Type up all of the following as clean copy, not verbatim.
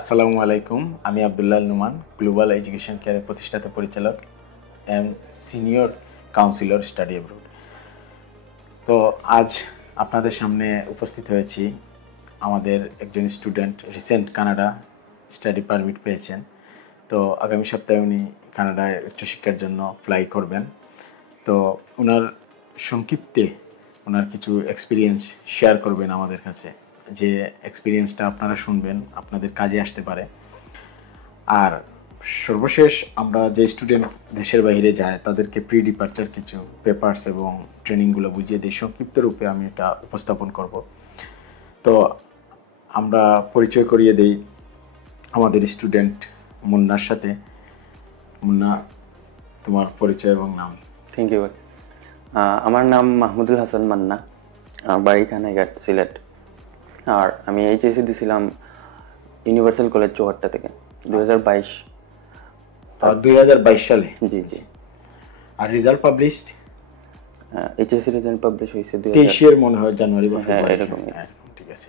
আসসালামু আলাইকুম। আমি আব্দুল্লাহ নুমান, গ্লোবাল এডুকেশন কেয়ারের প্রতিষ্ঠাতা পরিচালক and senior counsellor study abroad. তো আজ আপনাদের সামনে উপস্থিত হয়েছি। আমাদের একজন student recent Canada study permit পেয়েছেন। তো আগামী সপ্তাহে উনি কানাডায় উচ্চশিক্ষার জন্য ফ্লাই করবেন। তো ওনার সংক্ষিপ্তে ওনার কিছু এক্সপিরিয়েন্স শেয়ার করবেন আমাদের কাছে, যে এক্সপিরিয়েন্সটা আপনারা শুনবেন, আপনাদের কাজে আসতে পারে। আর সর্বশেষ আমরা যে স্টুডেন্ট দেশের বাইরে যায় তাদেরকে প্রি ডিপার্চার কিছু পেপারস এবং ট্রেনিংগুলো বুঝিয়ে দিই, সংক্ষিপ্ত রূপে আমি এটা উপস্থাপন করব। তো আমরা পরিচয় করিয়ে দেই আমাদের স্টুডেন্ট মুন্নার সাথে। মুন্না, তোমার পরিচয় এবং নাম। Thank you. আমার নাম মাহমুদুল হাসান মান্না, বাড়ি কানাইঘাট, সিলেট। আর আমি এইচএসসি দিয়েছিলাম ইউনিভার্সাল কলেজ চৌহাট্টা থেকে 2022। 2022 সালে? জি জি। আর result published HSC result publish হয়েছে 23 এর মনে হয় জানুয়ারি বা ফেব্রুয়ারি। এরকমই। ঠিক আছে।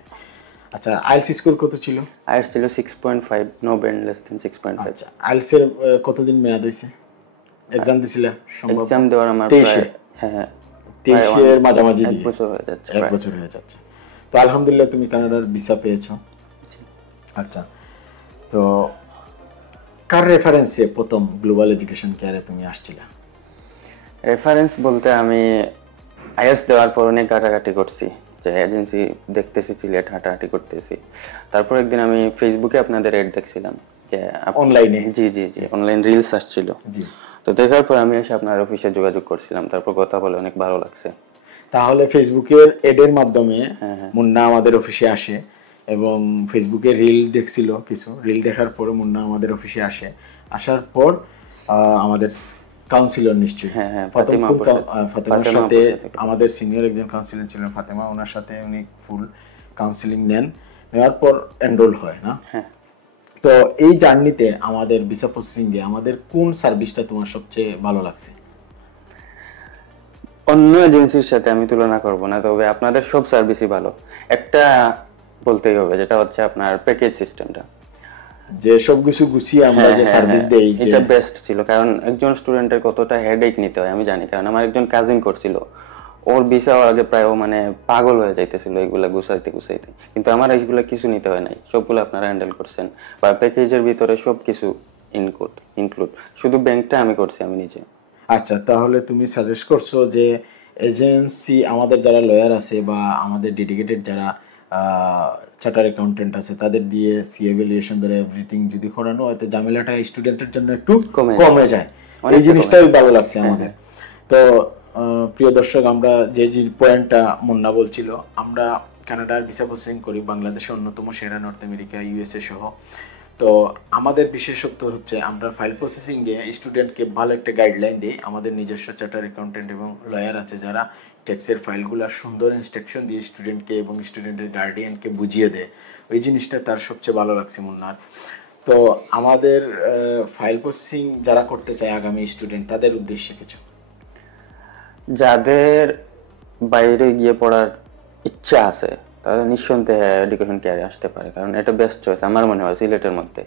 আচ্ছা, আইএলটিএস স্কোর কত ছিল? আইএলটিএস ছিল 6.5, নো ব্যান্ড লেস দেন 6.5। আচ্ছা, আইএলটিএস এর কতদিন মেয়াদ হইছে? এক্সাম দিছিলা? সম্ভব এক্সাম দেওয়ার আমার 23 হ্যাঁ 23 এর মাঝামাঝি এক দিয়ে বছর হয়ে যাচ্ছে। 1 বছর হয়ে যাচ্ছে। তো আলহামদুলিল্লাহ তুমি কানাডার ভিসা পেয়েছো। আচ্ছা, তো কার রেফারেন্সে প্রথম গ্লোবাল এডুকেশন কেয়ারে তুমি আসছিলা? রেফারেন্স বলতে আমি আইএলটিএস দেওয়ার পর অনেক ঘাটাঘাটি করছি, যে এজেন্সি দেখতেছি, সিলেট হাঁটাহাঁটি করতেছি। তারপর একদিন আমি ফেসবুকে আপনাদের এড দেখছিলাম, যে অনলাইনে? জি জি জি, অনলাইন রিলস আসছিল। জি। তো দেখার পর আমি এসে আপনার অফিসে যোগাযোগ করছিলাম, তারপর কথা বলে অনেক ভালো লাগছে। তাহলে ফেসবুকের এডের মাধ্যমে হ্যাঁ হ্যাঁ মুন্না আমাদের অফিসে আসে এবং ফেসবুকে রিল দেখছিল, কিছু রিল দেখার পরে মুন্না আমাদের অফিসে আসে। আসার পর আমাদের কাউন্সিলর নিশ্চয়ই, হ্যাঁ হ্যাঁ ফাতেমার সাথে থেকে। আমাদের সিনিয়র একজন কাউন্সিলর ছিলেন ফাতেমা, ওনার সাথে উনি ফুল কাউন্সিলিং নেন, নেওয়ার পর এনরোল হয় না? হ্যাঁ। তো এই জার্নিতে আমাদের ভিসা প্রসেসিং এ আমাদের কোন সার্ভিসটা তোমার সবচেয়ে ভালো লাগছে? অন্য এজেন্সির সাথে আমি তুলনা করব না, তবে আপনাদের সব সার্ভিসই ভালো। একটা বলতেই হবে, যেটা হচ্ছে আপনার প্যাকেজ সিস্টেমটা, যে সবকিছু গুছিয়ে আমরা যে সার্ভিস দেই, এটা বেস্ট ছিল। কারণ একজন স্টুডেন্টের কতটা হেডেক নিতে হয় আমি জানি, কারণ আমার একজন কাজিন করছিল, ওর ভিসা হওয়ার আগে প্রায় ও মানে পাগল হয়ে যাইতেছিল এগুলা গুছাইতে গুছাইতে। কিন্তু আমার এইগুলা কিছু নিতে হয় নাই, সবগুলো আপনারা হ্যান্ডেল করছেন, বা প্যাকেজের ভিতরে সবকিছু ইনক্লুড, শুধু ব্যাংকটা আমি করছি আমি নিজে। আচ্ছা, তাহলে তুমি সাজেস্ট করছো যে এজেন্সি, আমাদের যারা লয়ার আছে বা আমাদের ডেডিকেটেড যারা চার্টার অ্যাকাউন্টেন্ট আছে তাদের দিয়ে সি এভালুয়েশন ধরে এভরিথিং যদি করানো হয়, তো ঝামেলাটা স্টুডেন্টের জন্য একটু কমে যায়। এই জিনিসটাই ভালো লাগছে আমাদের। তো প্রিয় দর্শক, আমরা যে পয়েন্টটা মুন্না বলছিল, আমরা কানাডার ভিসা প্রসেসিং করি বাংলাদেশের অন্যতম সেরা, নর্থ আমেরিকা, ইউএসএ সহ। তো আমাদের বিশেষত্ব হচ্ছে আমরা ফাইল প্রসেসিং এ স্টুডেন্টকে ভালো একটা গাইডলাইন দিই। আমাদের নিজস্ব চার্টার অ্যাকাউন্টেন্ট এবং লয়ার আছে যারা ট্যাক্সের ফাইলগুলো সুন্দর ইনস্ট্রাকশন দিয়ে স্টুডেন্টকে এবং স্টুডেন্টের গার্ডিয়ানকে বুঝিয়ে দেয়। ওই জিনিসটা তার সবচেয়ে ভালো লাগছে মুন্নার। তো আমাদের ফাইল প্রসেসিং যারা করতে চায় আগামী স্টুডেন্ট, তাদের উদ্দেশ্যে কিছু? যাদের বাইরে গিয়ে পড়ার ইচ্ছা আছে তারা নিঃসন্দেহে এডুকেশন কেয়ারে আসতে পারে, কারণ এটা বেস্ট চয়েস আমার মনে হয় সিলেটের মধ্যে।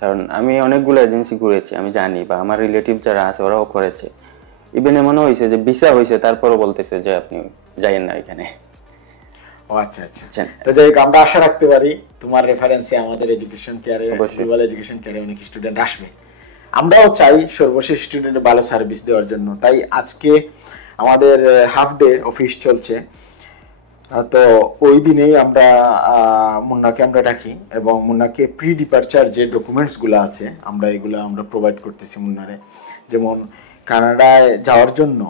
কারণ আমি অনেকগুলো এজেন্সি ঘুরেছি, আমি জানি, বা আমার রিলেটিভ যারা আছে ওরাও করেছে। ইভেন এমনও হয়েছে যে ভিসা হয়েছে তারপরও বলতেছে যে আপনি যাইয়েন না এখানে। ও আচ্ছা আচ্ছা। তো যাই হোক, আমরা আশা রাখতে পারি তোমার রেফারেন্সে আমাদের এডুকেশন কেয়ারে, গ্লোবাল এডুকেশন কেয়ারে অনেক স্টুডেন্ট আসবে। আমরাও চাই সর্বশেষ স্টুডেন্টের ভালো সার্ভিস দেওয়ার জন্য। তাই আজকে আমাদের হাফ ডে অফিস চলছে। তো ওই দিনেই আমরা মুন্নাকে আমরা ডাকি এবং মুন্নাকে প্রি ডিপারচার যে ডকুমেন্টস গুলো আছে আমরা এগুলো আমরা প্রোভাইড করতেছি মুন্নারে। যেমন কানাডায় যাওয়ার জন্য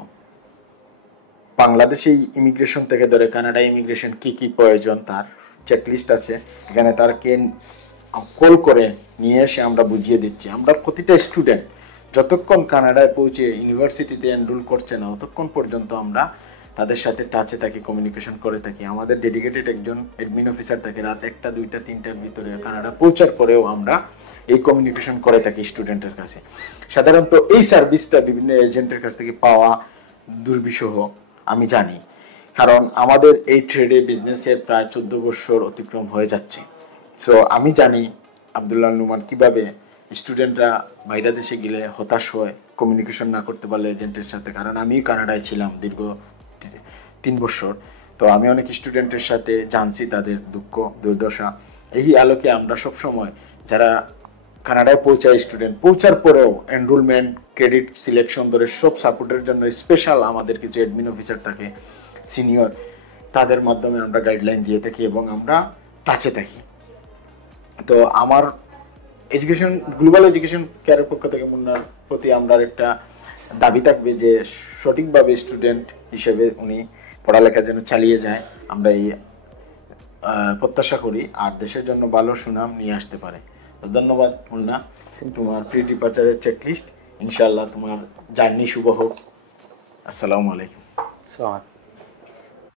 বাংলাদেশে ইমিগ্রেশন থেকে ধরে কানাডা ইমিগ্রেশন কি কি প্রয়োজন তার চেকলিস্ট আছে, এখানে তারকে কল করে নিয়ে এসে আমরা বুঝিয়ে দিচ্ছি। আমরা প্রতিটা স্টুডেন্ট যতক্ষণ কানাডায় পৌঁছে ইউনিভার্সিটিতে এনরোল করছে না ততক্ষণ পর্যন্ত আমরা তাদের সাথে টাচে থাকি, কমিউনিকেশন করে থাকি। আমাদের ডেডিকেটেড একজন অ্যাডমিন অফিসার থাকে, রাত 1টা 2টা 3টার ভিতরে কানাডা পৌঁছার পরেও আমরা এই কমিউনিকেশন করে থাকি স্টুডেন্টের কাছে। সাধারণত এই সার্ভিসটা বিভিন্ন এজেন্টের কাছ থেকে পাওয়া দুর্বিষহ আমি জানি, কারণ আমাদের এই ট্রেডে বিজনেসের প্রায় 14 বছর অতিক্রম হয়ে যাচ্ছে। সো আমি জানি আব্দুল্লাহ নুমান কিভাবে স্টুডেন্টরা বাইরে দেশে গেলে হতাশ হয় কমিউনিকেশন না করতে পারলে এজেন্টের সাথে, কারণ আমি কানাডায় ছিলাম দীর্ঘ 3 বছর। তো আমি অনেক স্টুডেন্টের সাথে জানছি তাদের দুঃখ দুর্দশা। এই আলোকে আমরা সব সময় যারা কানাডায় পৌঁছায় স্টুডেন্ট পৌঁছার পরেও এনরোলমেন্ট ক্রেডিট সিলেকশন ধরে সব সাপোর্টের জন্য স্পেশাল আমাদের কিছু অ্যাডমিন অফিসার থাকে সিনিয়র, তাদের মাধ্যমে আমরা গাইডলাইন দিয়ে থাকি এবং আমরা টাচে থাকি। তো আমার এডুকেশন গ্লোবাল এডুকেশন কেয়ারের পক্ষ থেকে মুন্নার প্রতি আমরা একটা দাবি থাকবে যে সঠিকভাবে স্টুডেন্ট হিসেবে উনি পড়ালেখার জন্য চালিয়ে যায়, আমরা এই প্রত্যাশা করি আর দেশের জন্য ভালো সুনাম নিয়ে আসতে পারে। তো ধন্যবাদ মুন্না, তোমার প্রি ডিপার্চারের চেকলিস্ট, ইনশাআল্লাহ তোমার জার্নি শুভ হোক। আসসালামু আলাইকুম। So